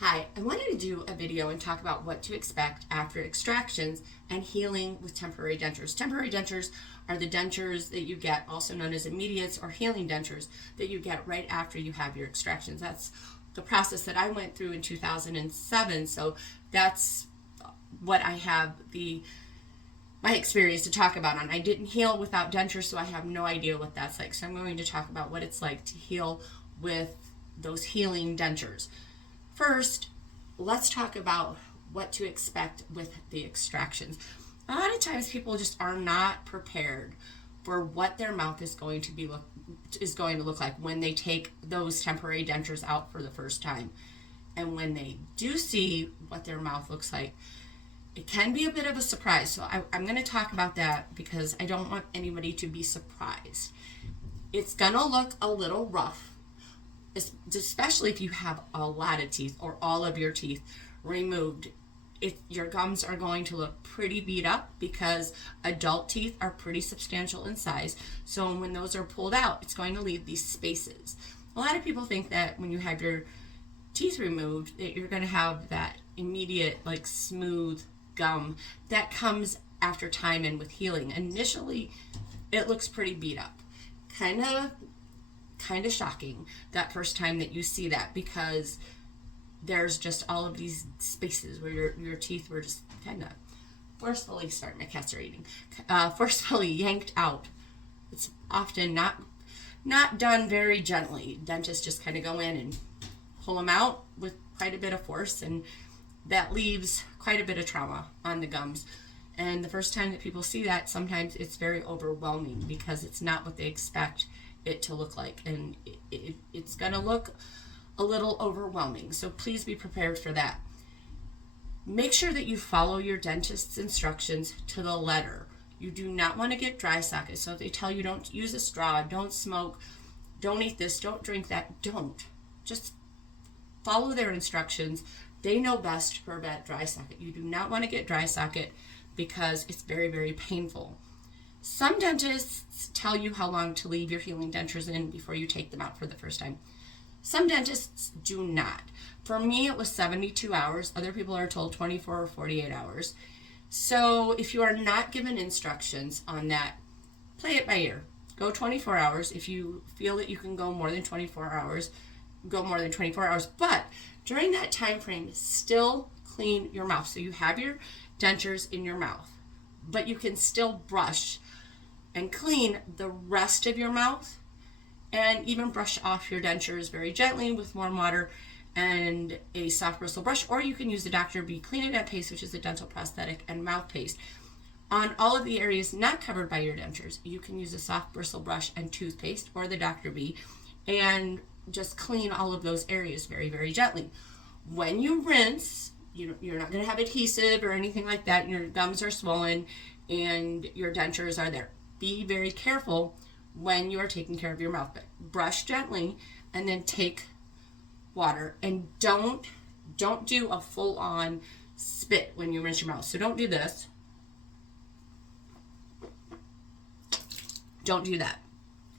Hi, I wanted to do a video and talk about what to expect after extractions and healing with temporary dentures. Temporary dentures are the dentures that you get, also known as immediates or healing dentures, that you get right after you have your extractions. That's the process that I went through in 2007, so that's what I have my experience to talk about on. I didn't heal without dentures, so I have no idea what that's like. So I'm going to talk about what it's like to heal with those healing dentures. First, let's talk about what to expect with the extractions. A lot of times people just are not prepared for what their mouth is going to look like when they take those temporary dentures out for the first time. And when they do see what their mouth looks like, it can be a bit of a surprise. So I'm going to talk about that because I don't want anybody to be surprised. It's going to look a little rough, especially if you have a lot of teeth or all of your teeth removed. Your gums are going to look pretty beat up because adult teeth are pretty substantial in size. So when those are pulled out, it's going to leave these spaces. A lot of people think that when you have your teeth removed, that you're going to have that immediate, like, smooth gum that comes after time and with healing. Initially, it looks pretty beat up. Kind of shocking that first time that you see that, because there's just all of these spaces where your teeth were just kind of forcefully, sorry, my cats are eating, forcefully yanked out. It's often not done very gently. Dentists just kind of go in and pull them out with quite a bit of force, and that leaves quite a bit of trauma on the gums. And the first time that people see that, sometimes it's very overwhelming because it's not what they expect it to look like, and it's gonna look a little overwhelming. So please be prepared for that. Make sure that you follow your dentist's instructions to the letter. You do not want to get dry sockets. So if they tell you don't use a straw, don't smoke, don't eat this, don't drink that, don't. Just follow their instructions. They know best for that dry socket. You do not want to get dry socket because it's very, very painful. Some dentists tell you how long to leave your healing dentures in before you take them out for the first time. Some dentists do not. For me, it was 72 hours. Other people are told 24 or 48 hours. So if you are not given instructions on that, play it by ear. Go 24 hours. If you feel that you can go more than 24 hours, go more than 24 hours. But during that time frame, still clean your mouth. So you have your dentures in your mouth, but you can still brush and clean the rest of your mouth, and even brush off your dentures very gently with warm water and a soft bristle brush, or you can use the Dr. B Clean and Dent Paste, which is a dental prosthetic and mouth paste. On all of the areas not covered by your dentures, you can use a soft bristle brush and toothpaste or the Dr. B and just clean all of those areas very, very gently. When you rinse, you're not going to have adhesive or anything like that. Your gums are swollen and your dentures are there. Be very careful when you are taking care of your mouth, but brush gently and then take water, and don't do a full-on spit when you rinse your mouth. So don't do this. Don't do that.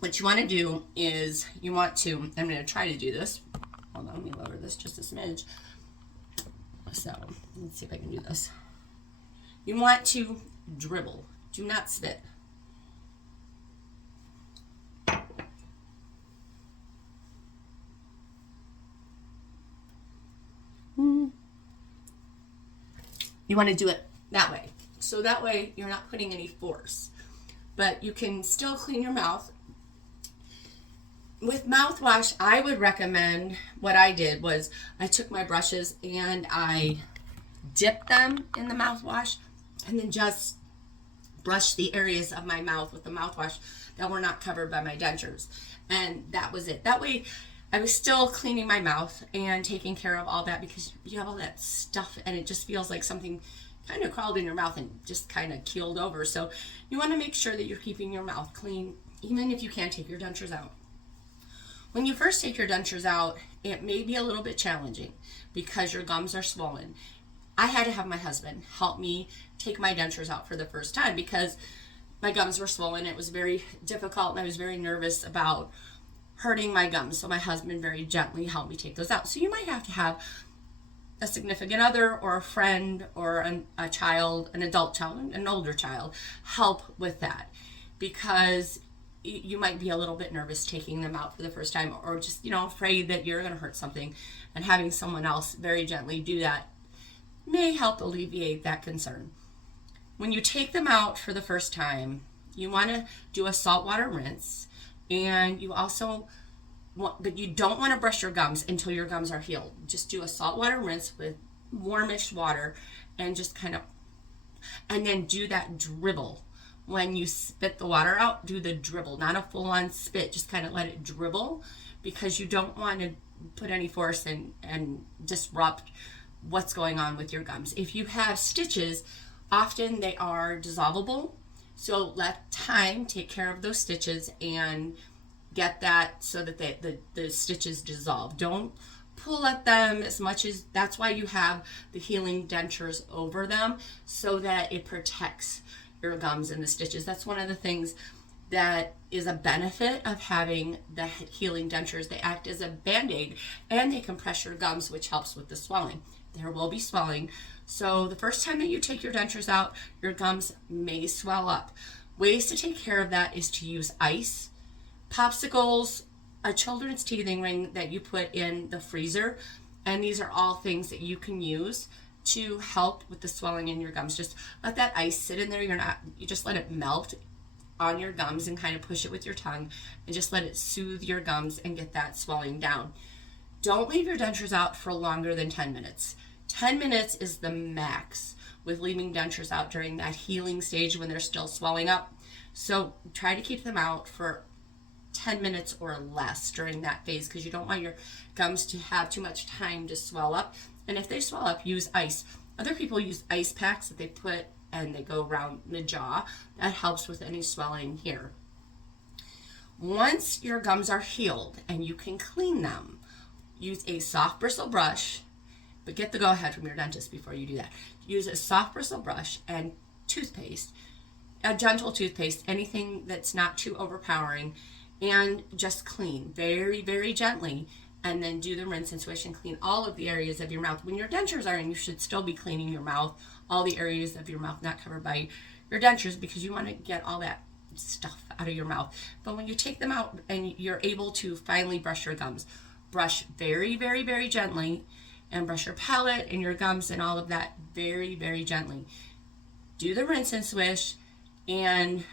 What you want to do is I'm going to try to do this. Hold on, let me lower this just a smidge. So let's see if I can do this. You want to dribble. Do not spit. You want to do it that way. So that way you're not putting any force, but you can still clean your mouth. With mouthwash, I would recommend, what I did was I took my brushes and I dipped them in the mouthwash and then just brushed the areas of my mouth with the mouthwash that were not covered by my dentures. And that was it. That way I was still cleaning my mouth and taking care of all that, because you have all that stuff and it just feels like something kind of crawled in your mouth and just kind of keeled over. So you want to make sure that you're keeping your mouth clean, even if you can't take your dentures out. When you first take your dentures out, it may be a little bit challenging because your gums are swollen. I had to have my husband help me take my dentures out for the first time because my gums were swollen. It was very difficult and I was very nervous about hurting my gums. So my husband very gently helped me take those out. So you might have to have a significant other or a friend or a child, an adult child, an older child, help with that, because you might be a little bit nervous taking them out for the first time, or just, afraid that you're going to hurt something, and having someone else very gently do that may help alleviate that concern. When you take them out for the first time, you want to do a saltwater rinse, and you also but you don't want to brush your gums until your gums are healed. Just do a saltwater rinse with warmish water, and just and then do that dribble. When you spit the water out, do the dribble, not a full-on spit, just kind of let it dribble, because you don't want to put any force and disrupt what's going on with your gums. If you have stitches, often they are dissolvable, so let time take care of those stitches and get that so that the stitches dissolve. Don't pull at them as much as, that's why you have the healing dentures over them, so that it protects your gums and the stitches. That's one of the things that is a benefit of having the healing dentures. They act as a band-aid, and they compress your gums, which helps with the swelling. There will be swelling. So the first time that you take your dentures out, your gums may swell up. Ways to take care of that is to use ice, popsicles, a children's teething ring that you put in the freezer, and these are all things that you can use to help with the swelling in your gums. Just let that ice sit in there. You just let it melt on your gums and kind of push it with your tongue, and just let it soothe your gums and get that swelling down. Don't leave your dentures out for longer than 10 minutes. 10 minutes is the max with leaving dentures out during that healing stage when they're still swelling up. So try to keep them out for 10 minutes or less during that phase, because you don't want your gums to have too much time to swell up. And if they swell up, use ice. Other people use ice packs that they put and they go around the jaw. That helps with any swelling here. Once your gums are healed and you can clean them, use a soft bristle brush, but get the go-ahead from your dentist before you do that. Use a soft bristle brush and toothpaste, a gentle toothpaste, anything that's not too overpowering, and just clean very, very gently, and then do the rinse and swish and clean all of the areas of your mouth. When your dentures are in, you should still be cleaning your mouth, all the areas of your mouth not covered by your dentures, because you want to get all that stuff out of your mouth. But when you take them out and you're able to finally brush your gums, brush very, very, very gently, and brush your palate and your gums and all of that very, very gently. Do the rinse and swish, and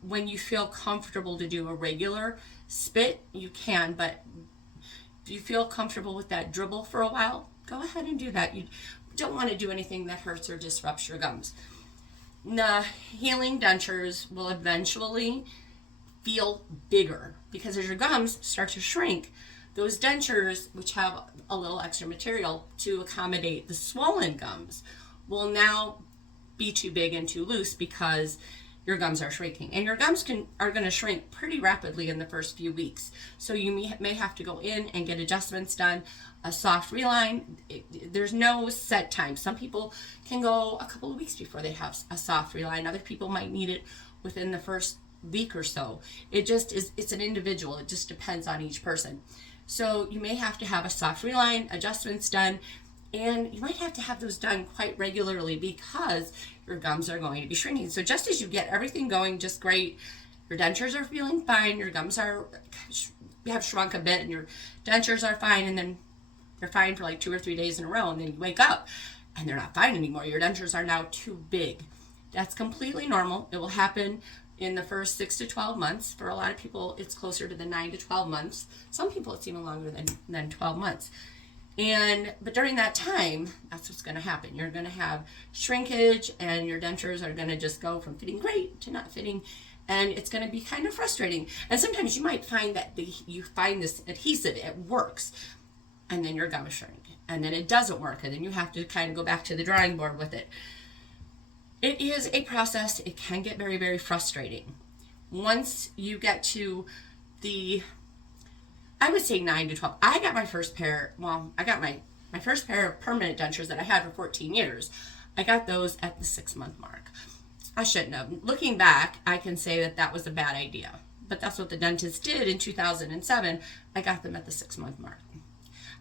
when you feel comfortable to do a regular spit, you can, but if you feel comfortable with that dribble for a while, go ahead and do that. You don't want to do anything that hurts or disrupts your gums. The healing dentures will eventually feel bigger, because as your gums start to shrink, those dentures, which have a little extra material to accommodate the swollen gums, will now be too big and too loose, because your gums are shrinking, and your gums are going to shrink pretty rapidly in the first few weeks. So you may have to go in and get adjustments done, a soft reline. There's no set time. Some people can go a couple of weeks before they have a soft reline. Other people might need it within the first week or so. It just is, it's an individual. It just depends on each person. So you may have to have a soft reline, adjustments done, and you might have to have those done quite regularly, because your gums are going to be shrinking. So just as you get everything going just great, your dentures are feeling fine, your gums have shrunk a bit, and your dentures are fine, and then they're fine for like 2 or 3 days in a row, and then you wake up and they're not fine anymore. Your dentures are now too big. That's completely normal. It will happen in the first 6 to 12 months. For a lot of people, it's closer to the 9 to 12 months. Some people, it's even longer than 12 months. But during that time, that's what's going to happen. You're going to have shrinkage, and your dentures are going to just go from fitting great to not fitting, and it's going to be kind of frustrating. And sometimes you might find that you find this adhesive, it works, and then your gums shrink, and then it doesn't work, and then you have to kind of go back to the drawing board with it. It is a process. It can get very, very frustrating. Once you get to I would say 9 to 12. I got my first pair, my first pair of permanent dentures that I had for 14 years. I got those at the 6-month mark. I shouldn't have. Looking back, I can say that was a bad idea. But that's what the dentist did in 2007. I got them at the 6-month mark.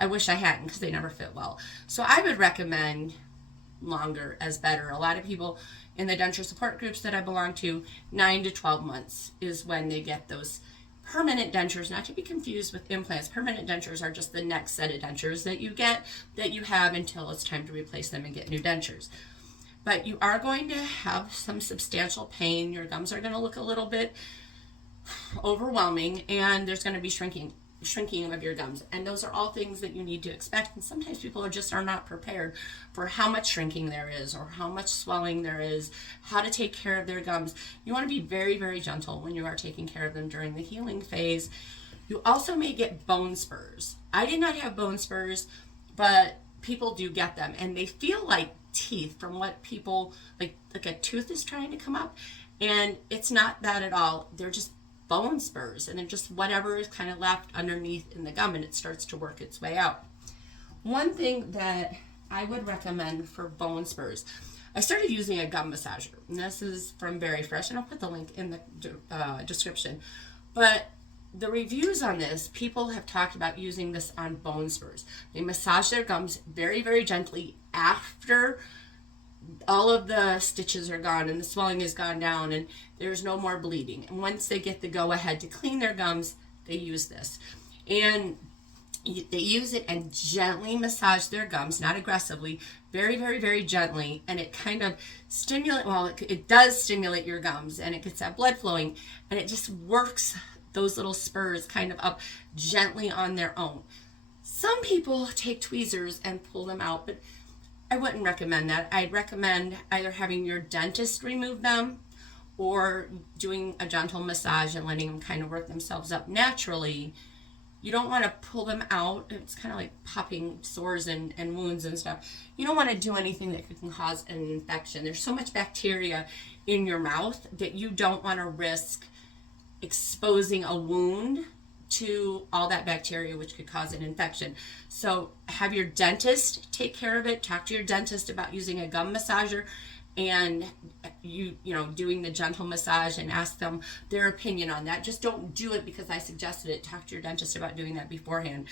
I wish I hadn't because they never fit well. So I would recommend longer as better. A lot of people in the denture support groups that I belong to, 9 to 12 months is when they get those permanent dentures, not to be confused with implants. Permanent dentures are just the next set of dentures that you get, that you have until it's time to replace them and get new dentures. But you are going to have some substantial pain. Your gums are going to look a little bit overwhelming, and there's going to be shrinking of your gums, and those are all things that you need to expect. And sometimes people are not prepared for how much shrinking there is, or how much swelling there is, how to take care of their gums. You want to be very, very gentle when you are taking care of them during the healing phase. You also may get bone spurs. I did not have bone spurs, but people do get them, and they feel like teeth from what people like a tooth is trying to come up, and it's not that at all. They're just bone spurs, and then just whatever is kind of left underneath in the gum, and it starts to work its way out. One thing that I would recommend for bone spurs, I started using a gum massager, and this is from VeriFresh, and I'll put the link in the description. But the reviews on this, people have talked about using this on bone spurs. They massage their gums very, very gently after all of the stitches are gone and the swelling has gone down and there's no more bleeding. And once they get the go ahead to clean their gums, they use this. And they use it and gently massage their gums, not aggressively, very, very, very gently. And it kind of it does stimulate your gums, and it gets that blood flowing, and it just works those little spurs kind of up gently on their own. Some people take tweezers and pull them out, but I wouldn't recommend that. I'd recommend either having your dentist remove them or doing a gentle massage and letting them kind of work themselves up naturally. You don't want to pull them out. It's kind of like popping sores and wounds and stuff. You don't want to do anything that can cause an infection. There's so much bacteria in your mouth that you don't want to risk exposing a wound to all that bacteria, which could cause an infection. So have your dentist take care of it. Talk to your dentist about using a gum massager, and you know, doing the gentle massage, and ask them their opinion on that. Just don't do it because I suggested it. Talk to your dentist about doing that beforehand.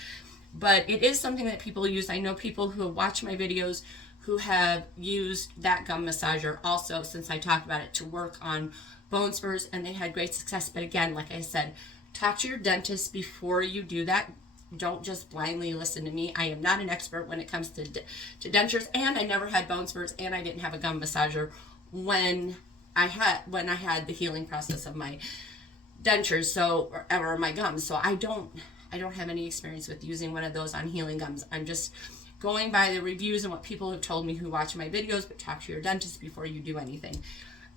But it is something that people use. I know people who have watched my videos who have used that gum massager also, since I talked about it, to work on bone spurs, and they had great success. But again, like I said, talk to your dentist before you do that. Don't just blindly listen to me. I am not an expert when it comes to dentures, and I never had bone spurs, and I didn't have a gum massager when I had the healing process of my dentures, or my gums. So I don't have any experience with using one of those on healing gums. I'm just going by the reviews and what people have told me who watch my videos. But talk to your dentist before you do anything.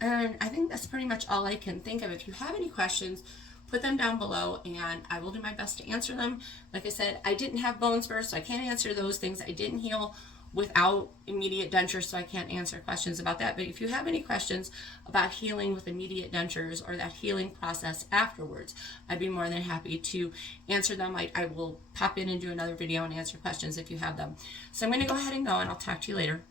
And I think that's pretty much all I can think of. If you have any questions, put them down below, and I will do my best to answer them. Like I said, I didn't have bone spurs, so I can't answer those things. I didn't heal without immediate dentures, so I can't answer questions about that. But if you have any questions about healing with immediate dentures or that healing process afterwards, I'd be more than happy to answer them. I will pop in and do another video and answer questions if you have them. So I'm going to go ahead and go, and I'll talk to you later.